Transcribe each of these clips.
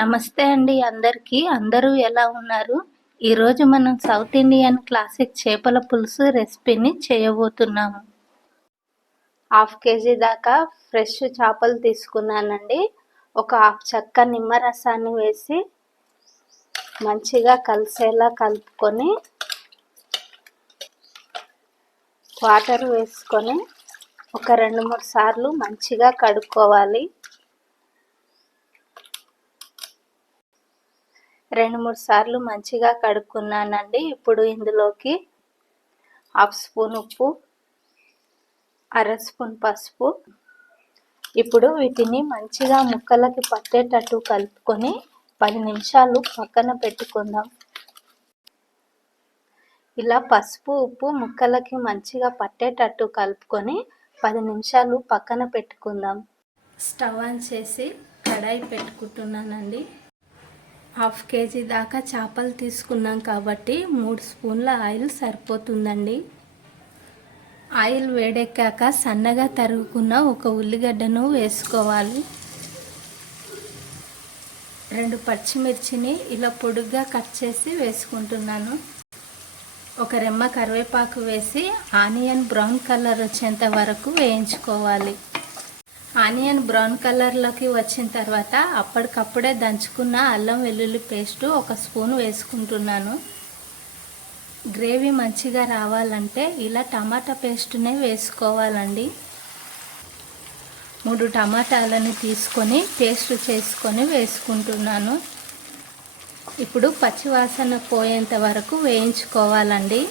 నమస్తే అండి అందరికీ. అందరూ ఎలా ఉన్నారు? ఈరోజు మనం సౌత్ ఇండియన్ క్లాసిక్ చేపల పులుసు రెసిపీని చేయబోతున్నాము. హాఫ్ కేజీ దాకా ఫ్రెష్ చేపలు తీసుకున్నానండి. ఒక హాఫ్ చెక్క నిమ్మరసాన్ని వేసి మంచిగా కలిసేలా కలుపుకొని వాటర్ వేసుకొని ఒక రెండు మూడు సార్లు మంచిగా కడుక్కోవాలి. రెండు మూడు సార్లు మంచిగా కడుక్కున్నానండి. ఇప్పుడు ఇందులోకి హాఫ్ స్పూన్ ఉప్పు అర స్పూన్ పసుపు. ఇప్పుడు వీటిని మంచిగా ముక్కలకి పట్టేటట్టు కలుపుకొని పది నిమిషాలు పక్కన పెట్టుకుందాం. ఇలా పసుపు ఉప్పు ముక్కలకి మంచిగా పట్టేటట్టు కలుపుకొని పది నిమిషాలు పక్కన పెట్టుకుందాం. స్టవ్ ఆన్ చేసి కడాయి పెట్టుకుంటున్నానండి. హాఫ్ కేజీ దాకా చేపలు తీసుకున్నాం కాబట్టి మూడు స్పూన్ల ఆయిల్ సరిపోతుందండి. ఆయిల్ వేడెక్కాక సన్నగా తరుగుకున్న ఒక ఉల్లిగడ్డను వేసుకోవాలి. రెండు పచ్చిమిర్చిని ఇలా పొడుగ్గా కట్ చేసి వేసుకుంటున్నాను. ఒక రెమ్మ కరివేపాకు వేసి ఆనియన్ బ్రౌన్ కలర్ వచ్చేంత వరకు వేయించుకోవాలి. ఆనియన్ బ్రౌన్ కలర్లోకి వచ్చిన తర్వాత అప్పటికప్పుడే దంచుకున్న అల్లం వెల్లుల్లి పేస్ట్ ఒక స్పూన్ వేసుకుంటున్నాను. గ్రేవీ మంచిగా రావాలంటే ఇలా టమాటా పేస్ట్నే వేసుకోవాలండి. మూడు టమాటాలని తీసుకొని పేస్ట్ చేసుకొని వేసుకుంటున్నాను. ఇప్పుడు పచ్చివాసన పోయేంత వరకు వేయించుకోవాలండి.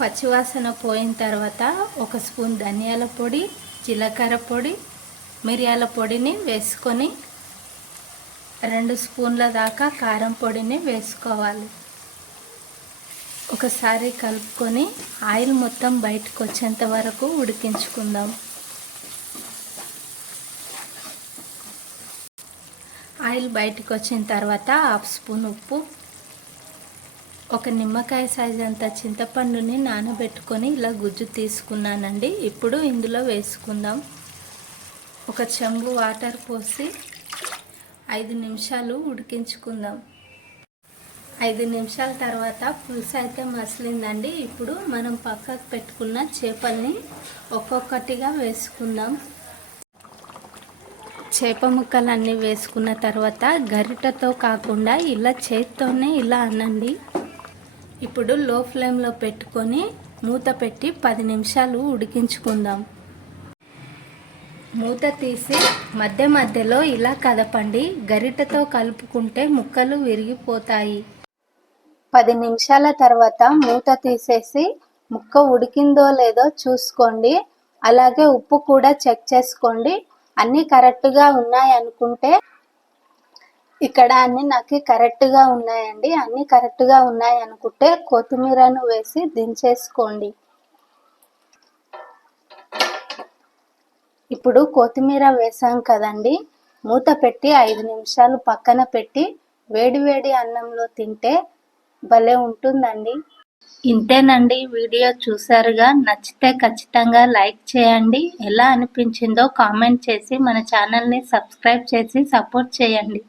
పచ్చివాసన పోయిన తర్వాత ఒక స్పూన్ ధనియాల పొడి జీలకర్ర పొడి మిరియాల పొడిని వేసుకొని రెండు స్పూన్ల దాకా కారం పొడిని వేసుకోవాలి. ఒకసారి కలుపుకొని ఆయిల్ మొత్తం బయటకు వచ్చేంత వరకు ఉడికించుకుందాం. ఆయిల్ బయటకు వచ్చిన తర్వాత హాఫ్ స్పూన్ ఉప్పు ఒక నిమ్మకాయ సైజ్ అంత చింతపండుని నానబెట్టుకొని ఇలా గుజ్జు తీసుకున్నానండి. ఇప్పుడు ఇందులో వేసుకుందాం. ఒక చెంబు వాటర్ పోసి ఐదు నిమిషాలు ఉడికించుకుందాం. ఐదు నిమిషాల తర్వాత పులుసు అయితే మసిలిందండి. ఇప్పుడు మనం పక్కకు పెట్టుకున్న చేపల్ని ఒక్కొక్కటిగా వేసుకుందాం. చేప ముక్కలన్నీ వేసుకున్న తర్వాత గరిటతో కాకుండా ఇలా చేత్తోనే ఇలా అనండి ఇప్పుడు లో ఫ్లేమ్లో పెట్టుకొని మూత పెట్టి పది నిమిషాలు ఉడికించుకుందాం. మూత తీసి మధ్య మధ్యలో ఇలా కదపండి. గరిటతో కలుపుకుంటే ముక్కలు విరిగిపోతాయి. పది నిమిషాల తర్వాత మూత తీసేసి ముక్క ఉడికిందో లేదో చూసుకోండి. అలాగే ఉప్పు కూడా చెక్ చేసుకోండి. అన్నీ కరెక్ట్గా ఉన్నాయనుకుంటే ఇక్కడ అన్ని నాకు కరెక్ట్గా ఉన్నాయండి. అన్ని కరెక్ట్గా ఉన్నాయి అనుకుంటే కొత్తిమీరను వేసి దించేసుకోండి. ఇప్పుడు కొత్తిమీర వేసాం కదండి. మూత పెట్టి ఐదు నిమిషాలు పక్కన పెట్టి వేడి వేడి అన్నంలో తింటే భలే ఉంటుందండి. ఇంతేనండి వీడియో చూసారుగా. నచ్చితే ఖచ్చితంగా లైక్ చేయండి. ఎలా అనిపించిందో కామెంట్ చేసి మన ఛానల్ని సబ్స్క్రైబ్ చేసి సపోర్ట్ చేయండి.